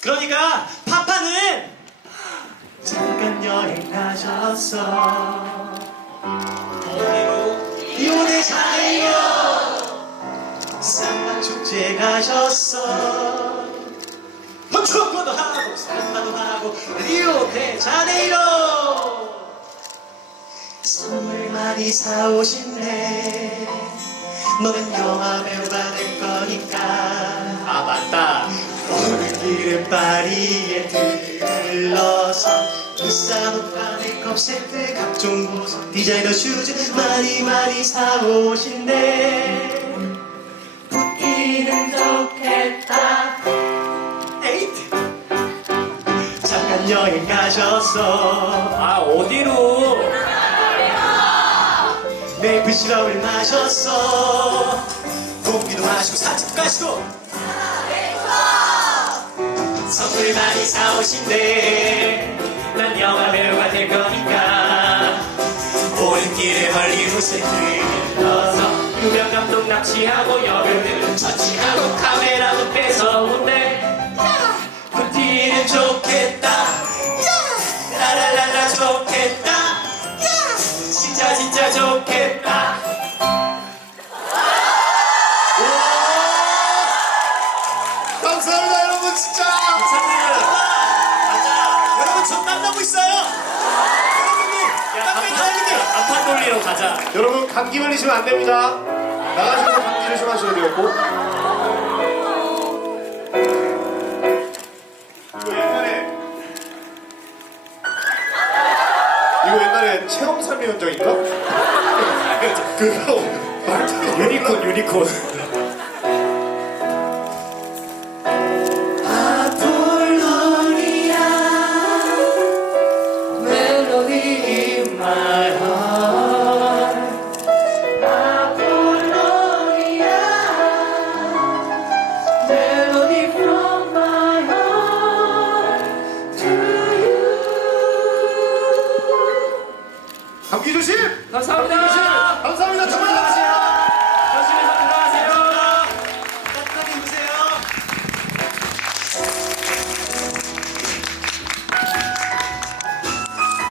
그러니까 파파는 잠깐 여행 가셨어 아, 어디로? 리오데자네이로 삼마축제 가셨어 축구도 아, 하고 삼마도 하고 리오데자네이로 선물 많이 사오신네 너는 영화배우가 될 거니까 기름파리에 그래, 들러서 비싼 옷판에 컵세트 각종 보석 디자이너 슈즈 많이 많이 사오신대 붙기는 좋겠다 에이. 잠깐 여행 가셨어 아 어디로? 메이플 시럽을 마셨어 공기도 마시고 사진도 가시고 선물 많이 사오신대 난 영화 배우가 될 거니까 오랜길에 헐리우드 세트 어서 유명 감독 납치하고 여배우들 처치하고 카메라도 뺏어온대 버티는 yeah. 좋겠다 야! Yeah. 라라라라 좋겠다 야! Yeah. 진짜 진짜 좋겠다 감사합니다 여러분 진짜 감사합니다 여러분 저 만나고 있어요 여러분이 안판돌리고 아, 가자. 가자 여러분 감기 걸리시면 안됩니다 나가시면 감기 조심하셔야 되고 이거 옛날에 이거 옛날에 체험 삶의 현장인가? 그거 유니콘 유니콘 감기 조심. 감사합니다. 감기 조심! 감사합니다